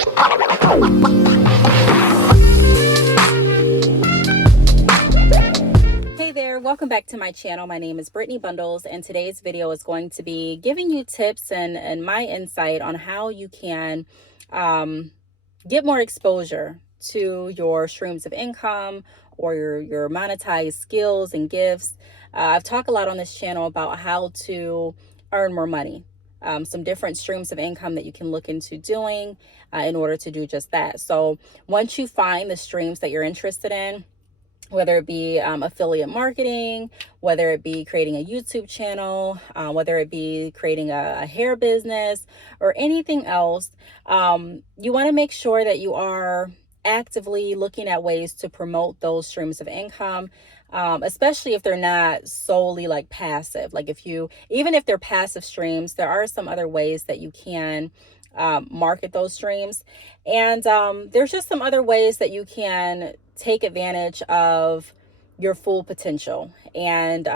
Hey there, welcome back to my channel. My name is Brittney Bundles, and today's video is going to be giving you tips and my insight on how you can get more exposure to your streams of income or your monetized skills and gifts. I've talked a lot on this channel about how to earn more money. Some different streams of income that you can look into doing in order to do just that. So once you find the streams that you're interested in, whether it be affiliate marketing, whether it be creating a YouTube channel, whether it be creating a hair business or anything else, you want to make sure that you are actively looking at ways to promote those streams of income, especially if they're not solely like passive. Like even if they're passive streams, there are some other ways that you can market those streams. And there's just some other ways that you can take advantage of your full potential and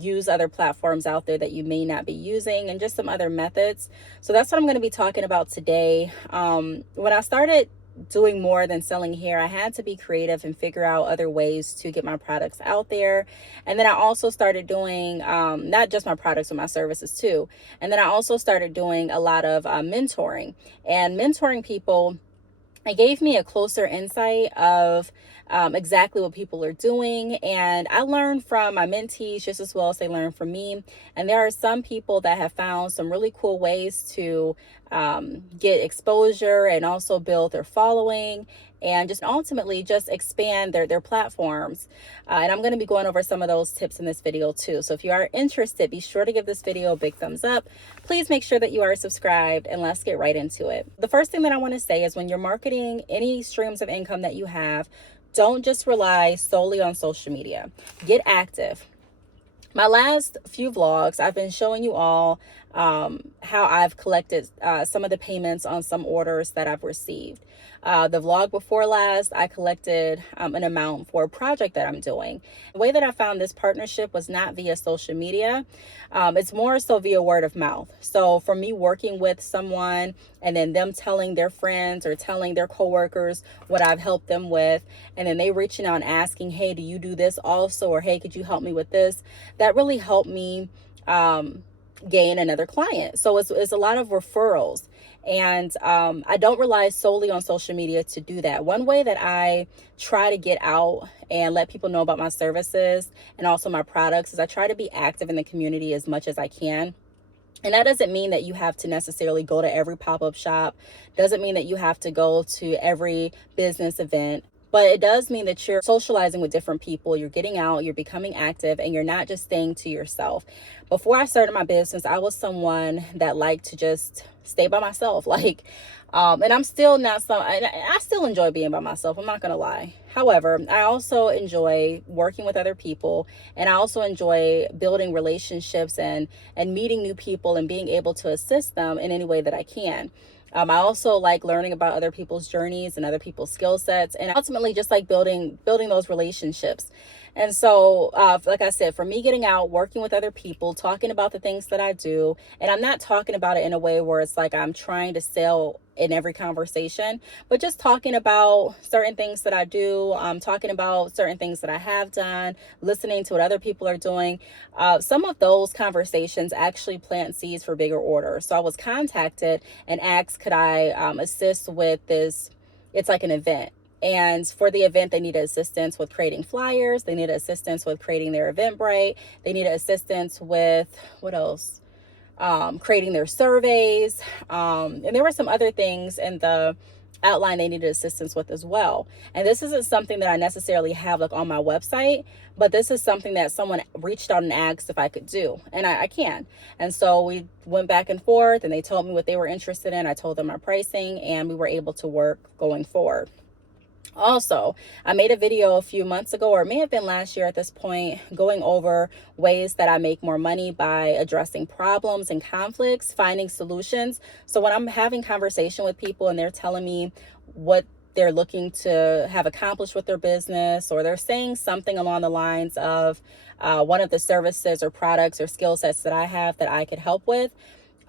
use other platforms out there that you may not be using, and just some other methods. So that's what I'm going to be talking about today. When I started doing more than selling hair, I had to be creative and figure out other ways to get my products out there. And then I also started doing not just my products, but my services too. And then I also started doing a lot of mentoring, and mentoring people. It gave me a closer insight of exactly what people are doing. And I learned from my mentees just as well as they learned from me. And there are some people that have found some really cool ways to get exposure and also build their following and just ultimately just expand their platforms. And I'm going to be going over some of those tips in this video too. So if you are interested, be sure to give this video a big thumbs up. Please make sure that you are subscribed, and let's get right into it. The first thing that I want to say is when you're marketing any streams of income that you have, don't just rely solely on social media. Get active. My last few vlogs, I've been showing you all how I've collected some of the payments on some orders that I've received. The vlog before last, I collected an amount for a project that I'm doing. The way that I found this partnership was not via social media. It's more so via word of mouth. So for me working with someone and then them telling their friends or telling their coworkers what I've helped them with, and then they reaching out and asking, hey, do you do this also? Or hey, could you help me with this? That really helped me gain another client. So it's a lot of referrals. And I don't rely solely on social media to do that. One way that I try to get out and let people know about my services and also my products is I try to be active in the community as much as I can. And that doesn't mean that you have to necessarily go to every pop-up shop. Doesn't mean that you have to go to every business event. But it does mean that you're socializing with different people, you're getting out, you're becoming active, and you're not just staying to yourself. Before I started my business, I was someone that liked to just stay by myself. And I'm still not I still enjoy being by myself, I'm not gonna lie. However, I also enjoy working with other people, and I also enjoy building relationships and meeting new people and being able to assist them in any way that I can. I also like learning about other people's journeys and other people's skill sets, and ultimately just like building those relationships. And so, like I said, for me, getting out, working with other people, talking about the things that I do, and I'm not talking about it in a way where it's like I'm trying to sell in every conversation, but just talking about certain things that I do, talking about certain things that I have done, listening to what other people are doing. Some of those conversations actually plant seeds for bigger orders. So I was contacted and asked, could I assist with this? It's like an event. And for the event, they needed assistance with creating flyers. They needed assistance with creating their Eventbrite. They needed assistance with, what else? Creating their surveys. And there were some other things in the outline they needed assistance with as well. And this isn't something that I necessarily have like on my website, but this is something that someone reached out and asked if I could do, and I can. And so we went back and forth, and they told me what they were interested in. I told them my pricing, and we were able to work going forward. Also, I made a video a few months ago, or it may have been last year at this point, going over ways that I make more money by addressing problems and conflicts, finding solutions. So when I'm having conversation with people and they're telling me what they're looking to have accomplished with their business, or they're saying something along the lines of one of the services or products or skill sets that I have that I could help with,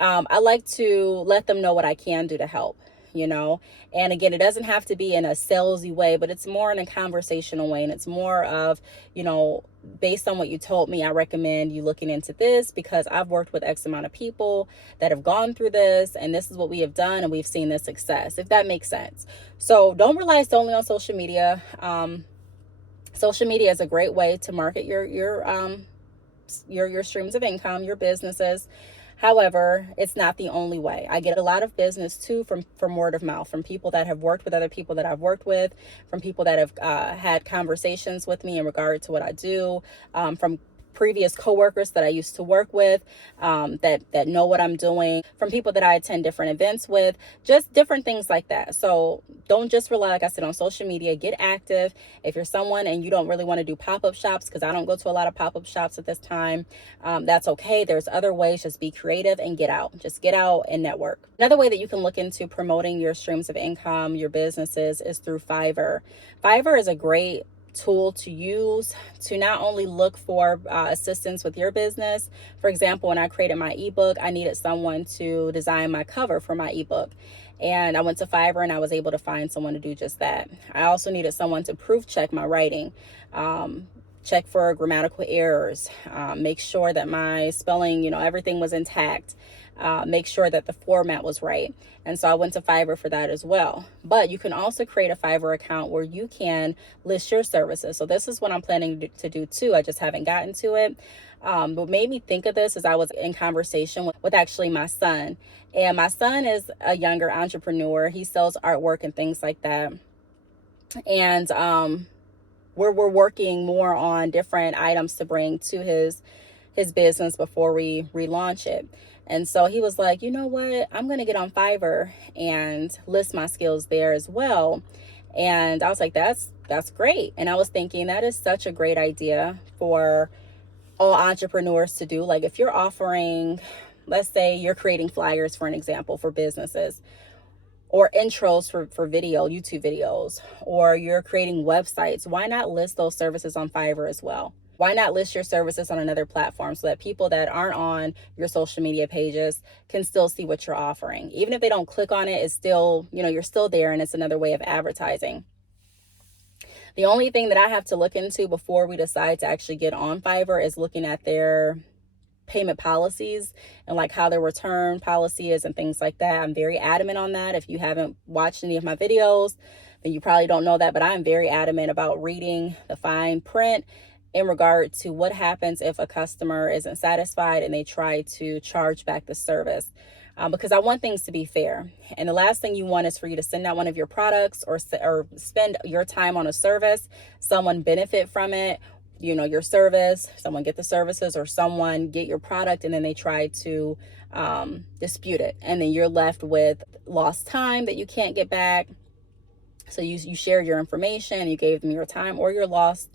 I like to let them know what I can do to help. you know. And again, it doesn't have to be in a salesy way, but it's more in a conversational way. And it's more of, you know, based on what you told me, I recommend you looking into this because I've worked with X amount of people that have gone through this, and this is what we have done, and we've seen this success, if that makes sense. So don't rely solely on social media. Social media is a great way to market your streams of income, your businesses. However, it's not the only way. I get a lot of business too from word of mouth, from people that have worked with other people that I've worked with, from people that have had conversations with me in regard to what I do, from previous coworkers that I used to work with, that know what I'm doing, from people that I attend different events with, just different things like that. So don't just rely, like I said, on social media. Get active. If you're someone and you don't really want to do pop-up shops, because I don't go to a lot of pop-up shops at this time, that's okay. There's other ways. Just be creative and get out. Just get out and network. Another way that you can look into promoting your streams of income, your businesses, is through Fiverr. Fiverr is a great tool to use to not only look for assistance with your business. For example, when I created my ebook, I needed someone to design my cover for my ebook. And I went to Fiverr and I was able to find someone to do just that. I also needed someone to proof check my writing, check for grammatical errors, make sure that my spelling, you know, everything was intact. Make sure that the format was right. And so I went to Fiverr for that as well. But you can also create a Fiverr account where you can list your services. So this is what I'm planning to do too. I just haven't gotten to it. What made me think of this is I was in conversation with actually my son. And my son is a younger entrepreneur. He sells artwork and things like that. And we're working more on different items to bring to his business before we relaunch it. And so he was like, you know what, I'm going to get on Fiverr and list my skills there as well. And I was like, that's great. And I was thinking that is such a great idea for all entrepreneurs to do. Like if you're offering, let's say you're creating flyers, for an example, for businesses, or intros for video, YouTube videos, or you're creating websites, why not list those services on Fiverr as well? Why not list your services on another platform so that people that aren't on your social media pages can still see what you're offering? Even if they don't click on it, it's still, you know, you're still there and it's another way of advertising. The only thing that I have to look into before we decide to actually get on Fiverr is looking at their payment policies and like how their return policy is and things like that. I'm very adamant on that. If you haven't watched any of my videos, then you probably don't know that, but I'm very adamant about reading the fine print in regard to what happens if a customer isn't satisfied and they try to charge back the service. Because I want things to be fair. And the last thing you want is for you to send out one of your products or spend your time on a service, someone benefit from it, you know, your service, someone get the services, or someone get your product and then they try to dispute it. And then you're left with lost time that you can't get back. So you shared your information, you gave them your time, or you're left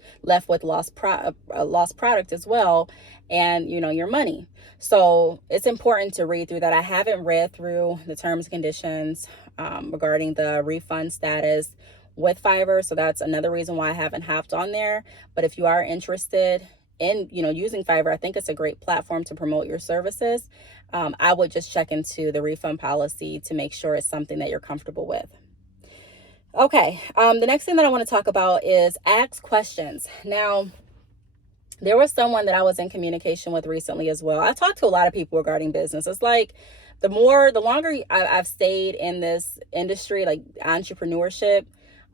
with lost product as well, and you know, your money. So it's important to read through that. I haven't read through the terms and conditions regarding the refund status with Fiverr, so that's another reason why I haven't hopped on there. But if you are interested in, you know, using Fiverr, I think it's a great platform to promote your services. I would just check into the refund policy to make sure it's something that you're comfortable with. Okay, the next thing that I want to talk about is ask questions. Now, there was someone that I was in communication with recently as well. I talked to a lot of people regarding business. It's like the longer I've stayed in this industry, like entrepreneurship,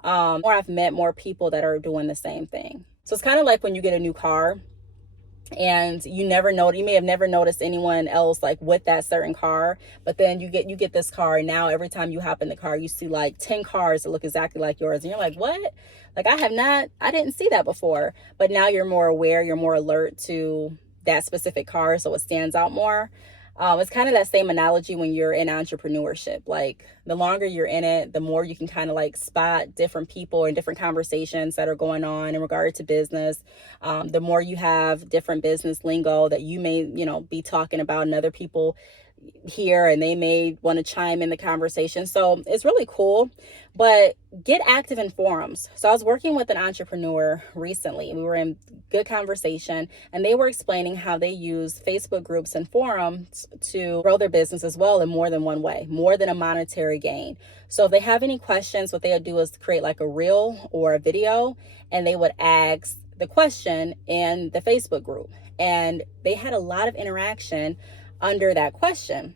more I've met more people that are doing the same thing. So it's kind of like when you get a new car and you may have never noticed anyone else like with that certain car, but then you get this car, and now every time you hop in the car you see like 10 cars that look exactly like yours, and you're like, what? Like I didn't see that before. But now you're more aware, you're more alert to that specific car, so it stands out more. It's kind of that same analogy when you're in entrepreneurship. Like the longer you're in it, the more you can kind of like spot different people and different conversations that are going on in regard to business. The more you have different business lingo that you may, you know, be talking about, and other people here, and they may want to chime in the conversation. So it's really cool. But get active in forums. So I was working with an entrepreneur recently. We were in good conversation, and they were explaining how they use Facebook groups and forums to grow their business as well in more than one way, more than a monetary gain. So if they have any questions, what they would do is create like a reel or a video, and they would ask the question in the Facebook group. And they had a lot of interaction under that question,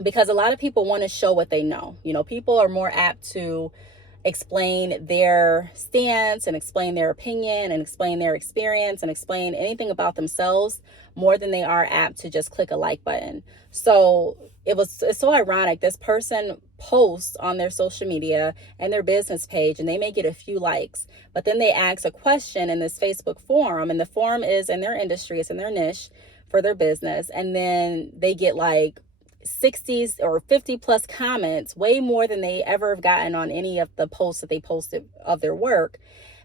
because a lot of people want to show what they know. You know, people are more apt to explain their stance and explain their opinion and explain their experience and explain anything about themselves more than they are apt to just click a like button. So it's so ironic. This person posts on their social media and their business page, and they may get a few likes, but then they ask a question in this Facebook forum, and the forum is in their industry, it's in their niche for their business, and then they get like 60 or 50 plus comments, way more than they ever have gotten on any of the posts that they posted of their work.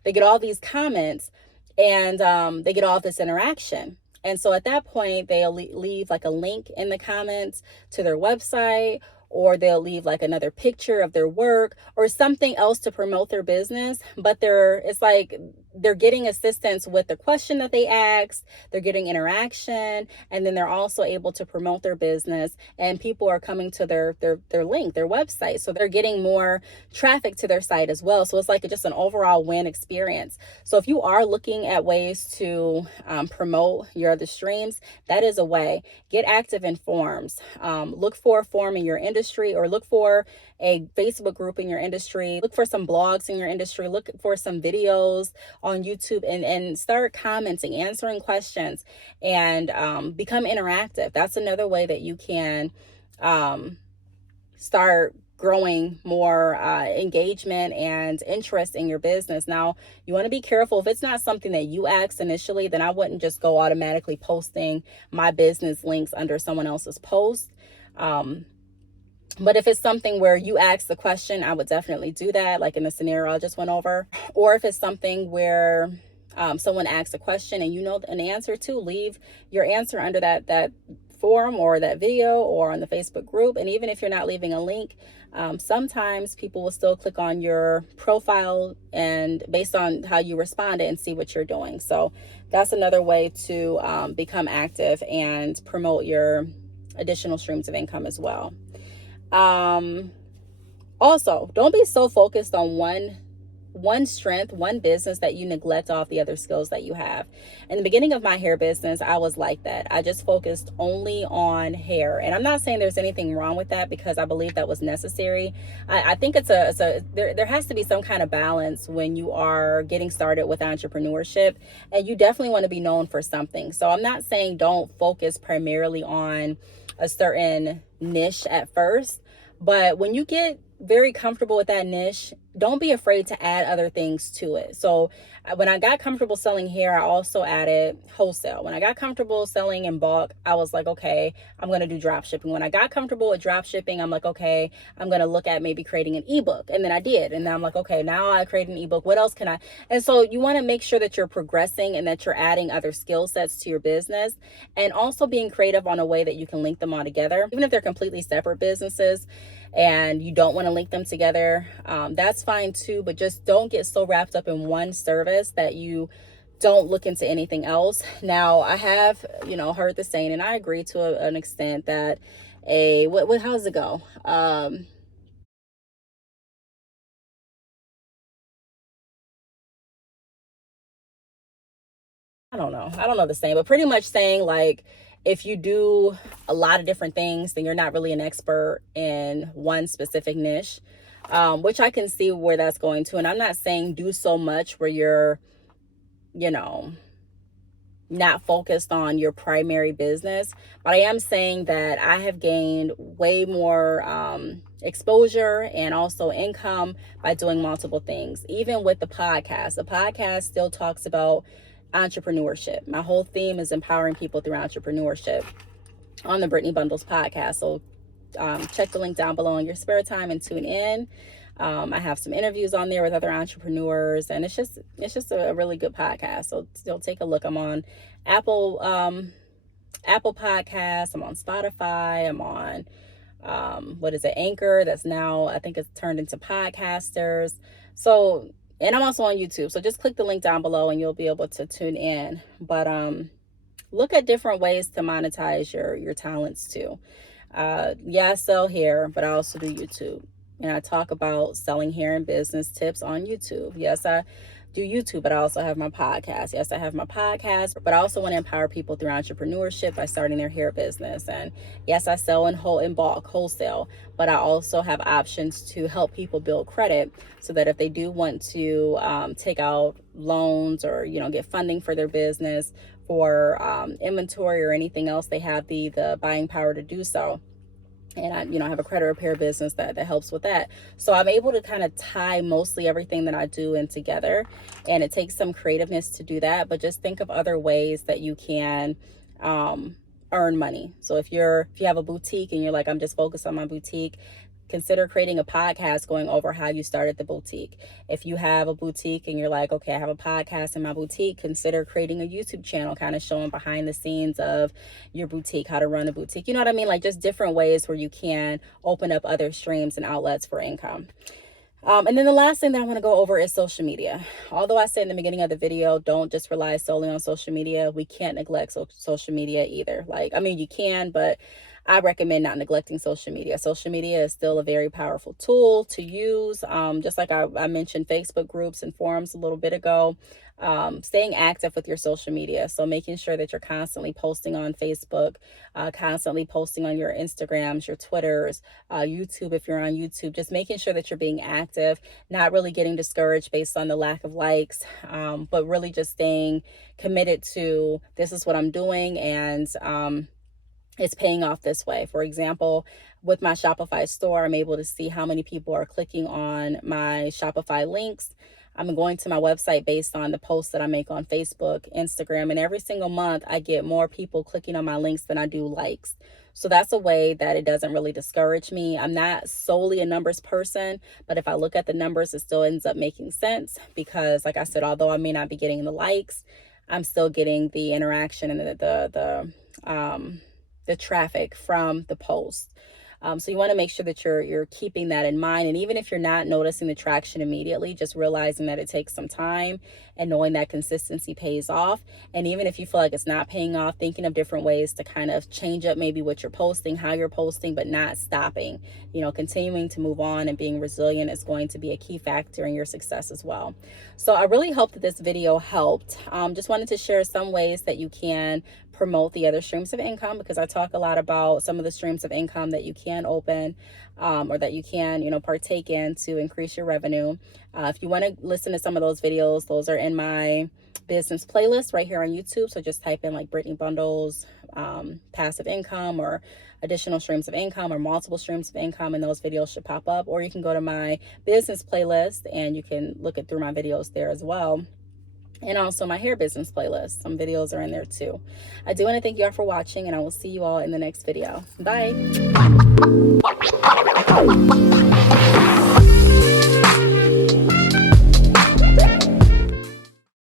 They get all these comments, and they get all this interaction. And so at that point, they'll leave like a link in the comments to their website, or they'll leave like another picture of their work or something else to promote their business. But it's like they're getting assistance with the question that they asked, they're getting interaction, and then they're also able to promote their business, and people are coming to their link, their website. So they're getting more traffic to their site as well. So it's like just an overall win experience. So if you are looking at ways to promote your other streams, that is a way. Get active in forums. Look for a forum in your industry, or look for a Facebook group in your industry. Look for some blogs in your industry. Look for some videos on YouTube, and start commenting, answering questions, and become interactive. That's another way that you can start growing more engagement and interest in your business. Now, you want to be careful. If it's not something that you asked initially, then I wouldn't just go automatically posting my business links under someone else's post. But if it's something where you ask the question, I would definitely do that, like in the scenario I just went over. Or if it's something where someone asks a question and you know an answer to, leave your answer under that forum or that video or on the Facebook group. And even if you're not leaving a link, sometimes people will still click on your profile and based on how you responded and see what you're doing. So that's another way to become active and promote your additional streams of income as well. Also, don't be so focused on one strength, one business, that you neglect all the other skills that you have. In the beginning of my hair business, I was like that. I just focused only on hair. And I'm not saying there's anything wrong with that, because I believe that was necessary. I think there has to be some kind of balance when you are getting started with entrepreneurship, and you definitely want to be known for something. So I'm not saying don't focus primarily on a certain niche at first, but when you get very comfortable with that niche, don't be afraid to add other things to it. So when I got comfortable selling hair, I also added wholesale. When I got comfortable selling in bulk, I was like, okay, I'm going to do drop shipping. When I got comfortable with drop shipping, I'm like, okay, I'm going to look at maybe creating an ebook. And then I did. And then I'm like, okay, now I create an ebook. What else can I? And so you want to make sure that you're progressing and that you're adding other skill sets to your business, and also being creative on a way that you can link them all together, even if they're completely separate businesses and you don't want to link them together. That's fine too, but just don't get so wrapped up in one service that you don't look into anything else. Now, I have, heard the saying, and I agree to an extent, that how does it go? I don't know the saying, but pretty much saying like, if you do a lot of different things, then you're not really an expert in one specific niche, which I can see where that's going to. And I'm not saying do so much where you're, you know, not focused on your primary business, but I am saying that I have gained way more exposure and also income by doing multiple things. Even with the podcast still talks about entrepreneurship. My whole theme is empowering people through entrepreneurship on the Brittney Bundles podcast. So check the link down below in your spare time and tune in. I have some interviews on there with other entrepreneurs, and it's just a really good podcast. So take a look. I'm on Apple Apple Podcasts, I'm on Spotify, I'm on Anchor, that's now, I think it's turned into Podcasters. So, and I'm also on YouTube. So just click the link down below and you'll be able to tune in. But look at different ways to monetize your talents too. Yeah, I sell hair, but I also do YouTube. And I talk about selling hair and business tips on YouTube. Yes, I do YouTube, but I also have my podcast. Yes, I have my podcast, but I also want to empower people through entrepreneurship by starting their hair business. And yes, I sell in bulk, wholesale, but I also have options to help people build credit so that if they do want to take out loans or, get funding for their business, for inventory or anything else, they have the buying power to do so. And I have a credit repair business that helps with that. So I'm able to kind of tie mostly everything that I do in together, and it takes some creativeness to do that, but just think of other ways that you can earn money. So if you have a boutique and you're like, I'm just focused on my boutique, consider creating a podcast going over how you started the boutique. If you have a boutique and you're like, okay, I have a podcast in my boutique, consider creating a YouTube channel, kind of showing behind the scenes of your boutique, how to run a boutique. You know what I mean? Like just different ways where you can open up other streams and outlets for income. And then the last thing that I want to go over is social media. Although I said in the beginning of the video, don't just rely solely on social media, we can't neglect social media either. You can, but I recommend not neglecting social media. Social media is still a very powerful tool to use. Just like I mentioned Facebook groups and forums a little bit ago. Staying active with your social media. So making sure that you're constantly posting on Facebook, constantly posting on your Instagrams, your Twitters, YouTube if you're on YouTube, just making sure that you're being active, not really getting discouraged based on the lack of likes, but really just staying committed to this is what I'm doing, and it's paying off this way. For example, with my Shopify store, I'm able to see how many people are clicking on my Shopify links. I'm going to my website based on the posts that I make on Facebook, Instagram, and every single month I get more people clicking on my links than I do likes. So that's a way that it doesn't really discourage me. I'm not solely a numbers person, but if I look at the numbers, it still ends up making sense because, like I said, although I may not be getting the likes, I'm still getting the interaction and the traffic from the post. So you want to make sure that you're keeping that in mind. And even if you're not noticing the traction immediately, just realizing that it takes some time and knowing that consistency pays off. And even if you feel like it's not paying off, thinking of different ways to kind of change up maybe what you're posting, how you're posting, but not stopping, continuing to move on and being resilient is going to be a key factor in your success as well. So I really hope that this video helped. Just wanted to share some ways that you can promote the other streams of income, because I talk a lot about some of the streams of income that you can open or that you can, partake in to increase your revenue. If you want to listen to some of those videos, those are in my business playlist right here on YouTube. So just type in like Brittney Bundles, passive income, or additional streams of income, or multiple streams of income, and those videos should pop up. Or you can go to my business playlist and you can look through my videos there as well. And also my hair business playlist. Some videos are in there too. I do want to thank you all for watching, and I will see you all in the next video. Bye.